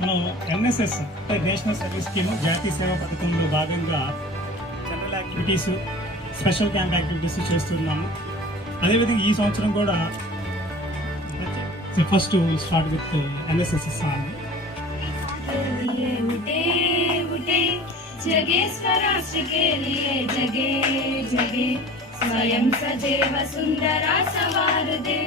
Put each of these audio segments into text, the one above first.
మనం ఎన్ఎస్ఎస్ అంటే national service scheme జాతీయ సేవా పథకంలో భాగంగా general activities special camp activities చేస్తున్నాము అదేవిధంగా ఈ సంవత్సరం కూడా ఫస్ట్ స్టార్ట్ విత్ ఎన్ఎస్ఎస్ ఇస్తాము लिए उठे उठे जगे स्वराष्ट्र के लिए जगे जगे स्वयं सदैव सुंदरा सवार दे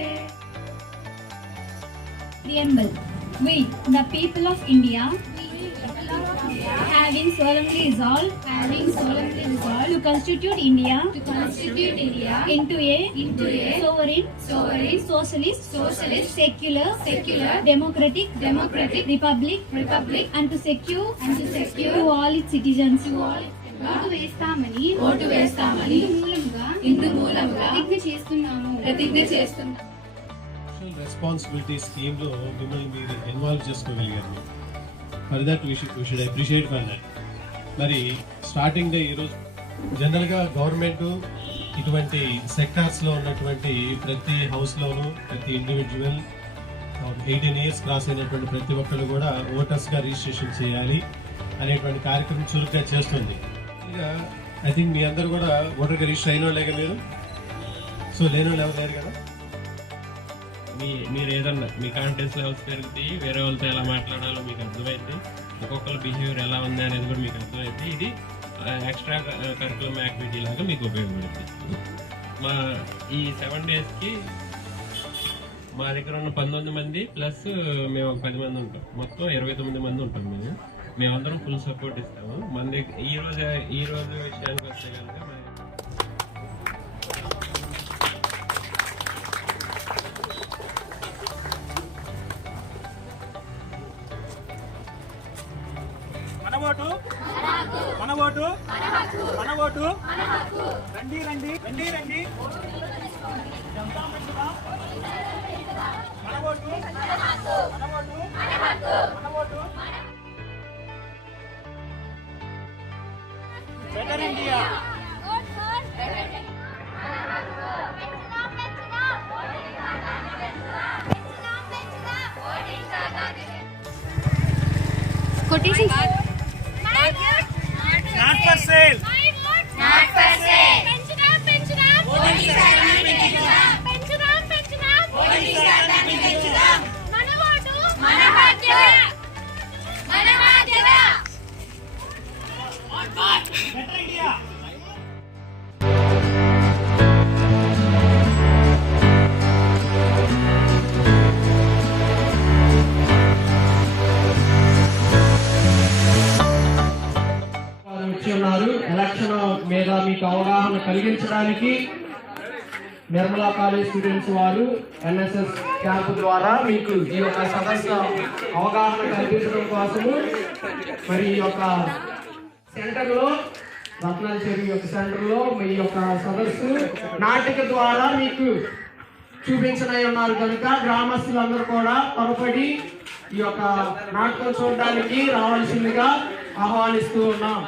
Preamble. We, the people of India, having solemnly resolved, having solemnly resolved to constitute India, to constitute India into a, into a sovereign, sovereign, socialist, socialist, secular, secular, democratic, democratic, republic, republic, and to secure, and to secure to all its citizens, to all vote వేస్తామని vote వేస్తామని ఇందు మూలంగా ఇందు మూలంగా ప్రతిజ్ఞ చేస్తున్నాము ప్రతిజ్ఞ చేస్తున్నాం social responsibility స్కీమ్లో మిమ్మల్ని మీరు involve చేసుకోగలిగారు. For that we should we should appreciate for that మరి స్టార్టింగ్ డే ఈరోజు జనరల్గా గవర్నమెంట్ ఇటువంటి సెక్టార్స్లో ఉన్నటువంటి ప్రతి హౌస్లోనూ ప్రతి ఇండివిజువల్ ఎయిటీన్ ఇయర్స్ క్రాస్ అయినటువంటి ప్రతి ఒక్కరు కూడా ఓటర్స్గా రిజిస్ట్రేషన్ చేయాలి అనేటువంటి కార్యక్రమం చురుగ్గా చేస్తుంది. ఐ థింక్ మీ అందరు కూడా ఓటర్గా రిజిస్టర్ అయిన లేక మీరు? సో లేనో లేవలేరు కదా? మీ మీరు ఏదన్నా మీ కాన్ఫిడెన్స్ లెవెల్స్ పెరుగుతాయి వేరే వాళ్ళతో ఎలా మాట్లాడాలో మీకు అర్థమైంది ఒక్కొక్కరు బిహేవియర్ ఎలా ఉంది అనేది కూడా మీకు అర్థమైంది ఇది ఎక్స్ట్రా కరికులం యాక్టివిటీ లాగా మీకు ఉపయోగపడుతుంది. మా ఈ సెవెన్ డేస్కి మా దగ్గర ఉన్న పంతొమ్మిది మంది ప్లస్ మేము ఒక పది మంది ఉంటాం. మొత్తం ఇరవై తొమ్మిది మంది ఉంటాం మేము. మేమందరం ఫుల్ సపోర్ట్ ఇస్తాము. మన దగ్గర ఈ రోజు ఈ రోజు విషయానికి వస్తే కనుక ఓటు మన ఓటు మన ఓటు రండి రండి రండి రండి. మన ఓటు మన ఓటు మన vote better India quotation not for sale Not for sale. పెంచుదాం పెంచుదాం ఓటింగ్ శాతాన్ని పెంచుదాం. పెంచుదాం పెంచుదాం ఓటింగ్ శాతాన్ని పెంచుదాం. మన ఓటు మన బాధ్యత. మన బాధ్యత. బెటర్ ఇండియా మీకు అవగాహన కలిగించడానికి నిర్మలా కాలేజ్ స్టూడెంట్స్ వారు ఎన్ఎస్ఎస్ క్యాంప్ ద్వారా మీకు ఈ యొక్క సదస్సు అవగాహన కల్పించడం కోసము మరి ఈ యొక్క సెంటర్లో రత్నాల చెరువు యొక్క సెంటర్లో మీ యొక్క సదస్సు నాటిక ద్వారా మీకు చూపించనై ఉన్నారు కనుక గ్రామస్తులందరూ కూడా త్వరపడి ఈ యొక్క నాటకం చూడడానికి రావాల్సిందిగా ఆహ్వానిస్తూ ఉన్నాం.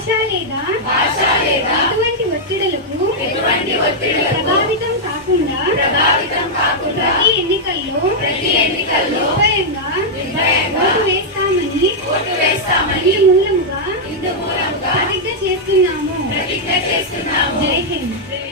భాష లేదా ఎటువంటి ఒత్తిడులకు ఎటువంటి ఒత్తిడులకు ప్రభావితం కాకుండా ప్రభావితం కాకుండా ప్రతి ఎన్నికల్లో ప్రతి ఎన్నికల్లో నిర్భయంగా నిర్భయంగా ఓటు వేస్తామని ఓటు వేస్తామని ఇందు మూలముగా ఇందు మూలంగా ప్రతిజ్ఞ చేస్తున్నాము. ప్రతిజ్ఞ చేస్తున్నాము. జై హింద్.